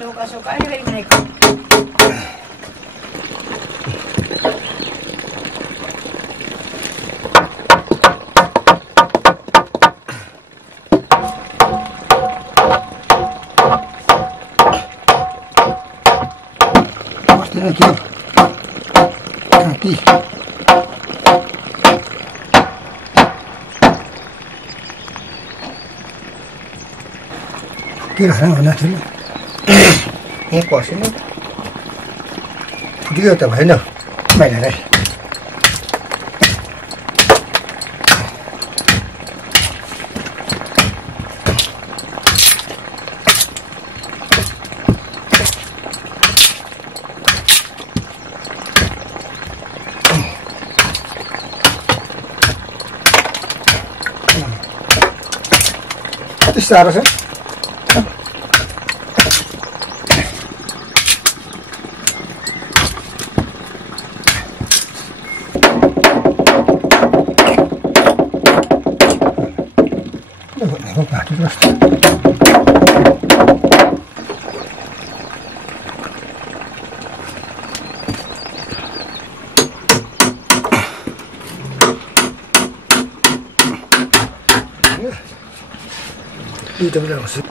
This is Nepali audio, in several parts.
ढोका सोका अहिले बनाएको Aqui, aqui. के खाना भन्दा थिएन यहीँ पसेन फुट्यो त भएन बाहिर साह्रो छ बाटो जस्तो Itu benar sih.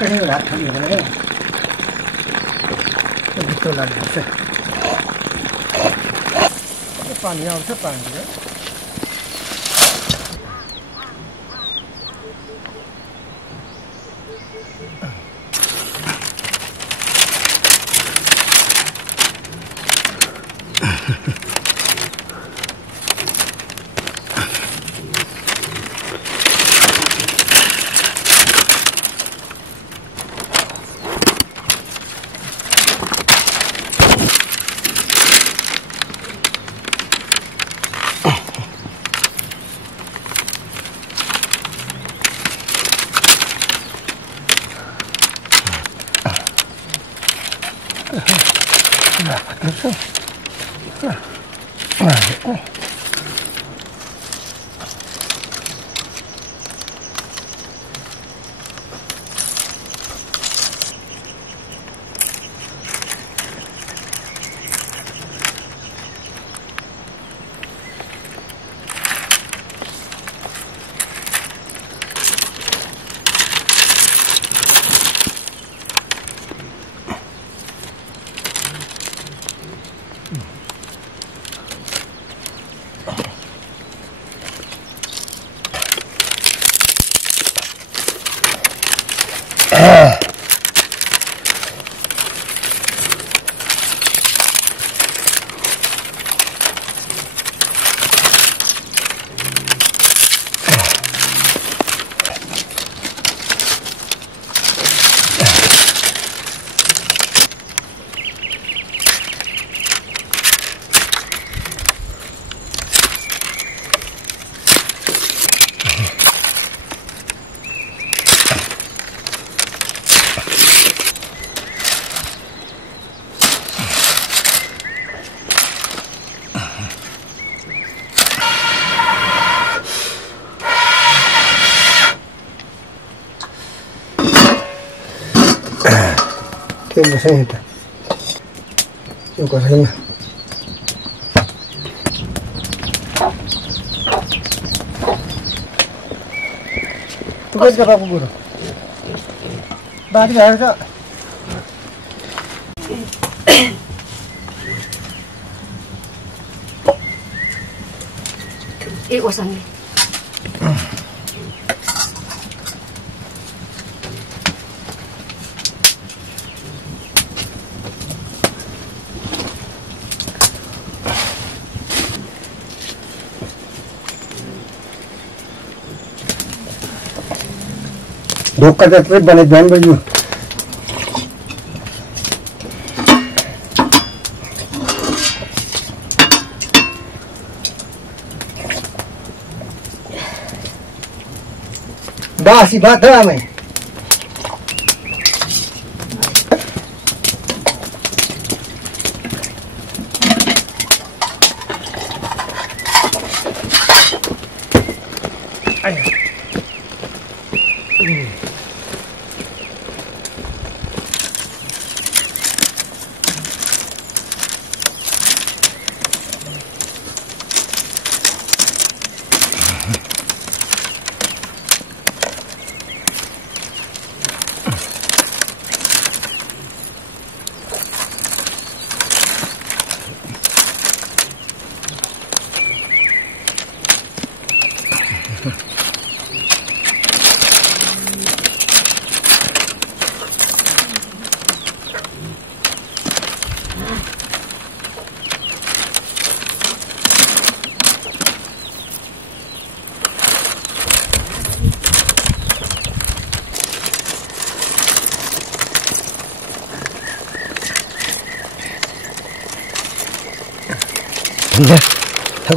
Ini berat kan ini ya. Betul lah ni. Pani yang cepat ni. Tiene gente. Yo cocino. Tu quer que eu vá pro guru? Bate garra. Iwasan ni. ढोका जत्रै बनाइदिनु भयो बासी भात हो आमै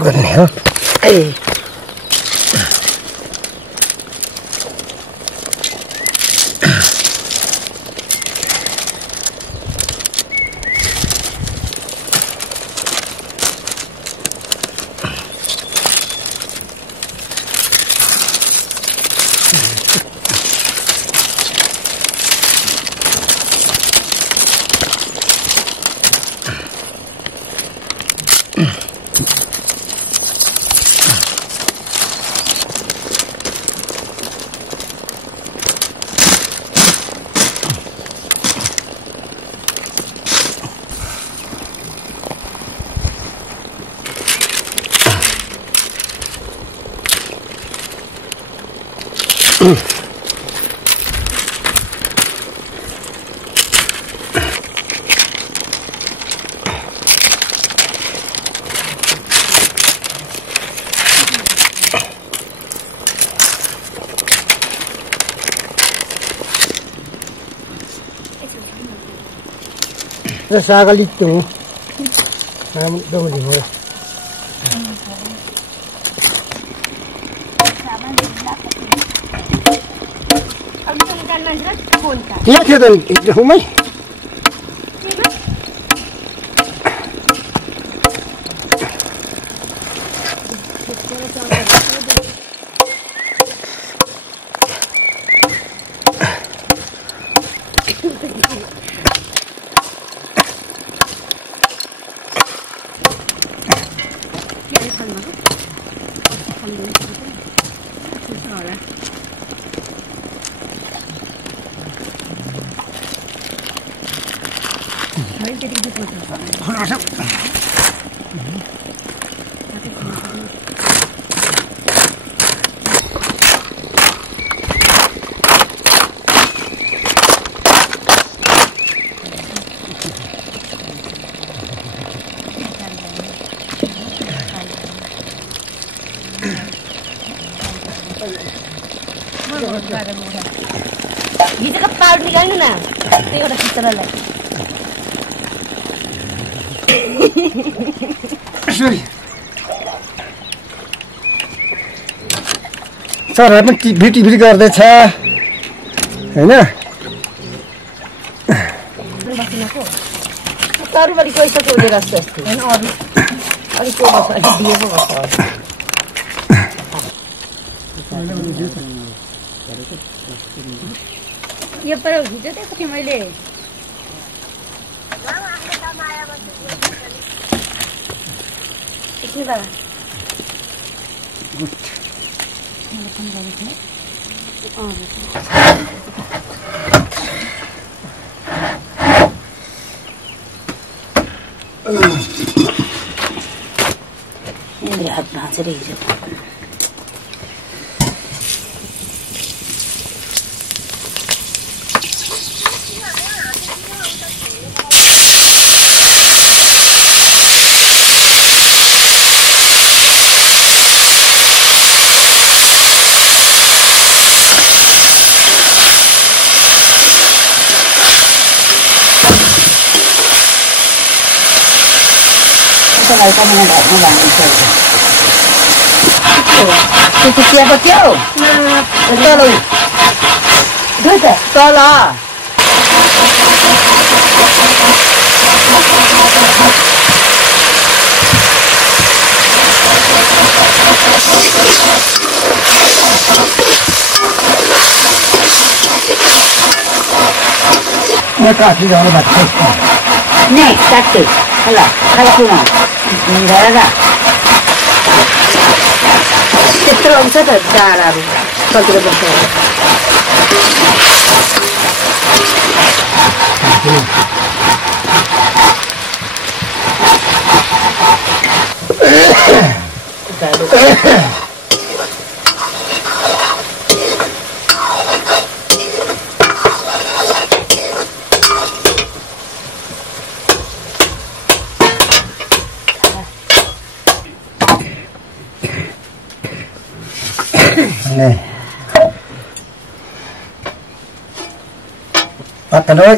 गर्ने हो सागली तू हम दोली हो ya थियो त हुमै भित्रको पाउड निकाल्नु न त्यही एउटा पितरलाई सरी सरहरु पनि टिभी गर्दैछ हैन तरुबरी पैसा कोले राख्छ हैन अरु अलि को बस अलि दिएको बस यो पर भिडियो देखेको थिएँ मैले एकछिन बाबा मेरे हाथ भाँच रही है त्यसलाई कमाउनु भएको भन्नुहुन्छ त्यो चियापत्ती हो तल मैं काफी ज़्यादा बच्चा नहीं काटते हला खाला सुना दादा त्यत्रो हुन्छ त चाराहरू कतिको बस्छ này bắt cả đôi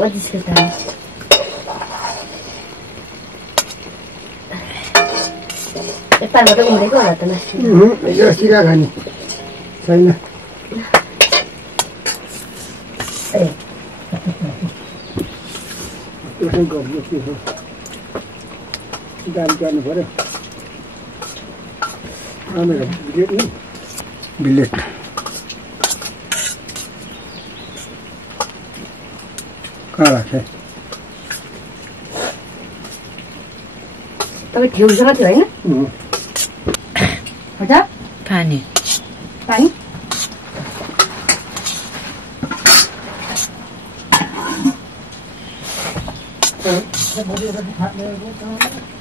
What is this? Paano ito kumuli ko? Wala ito na. Ayos sila gani. Sa'yo na. Ay. Ito ang goblet nito. Dami ka na pare. Ano na? Bilit na. Bilit. Kala siya. तपाईँ ठेउसँग थियो होइन? हो त? पानी पानी? Hãy subscribe cho kênh Ghiền Mì Gõ để không bỏ lỡ những video hấp dẫn.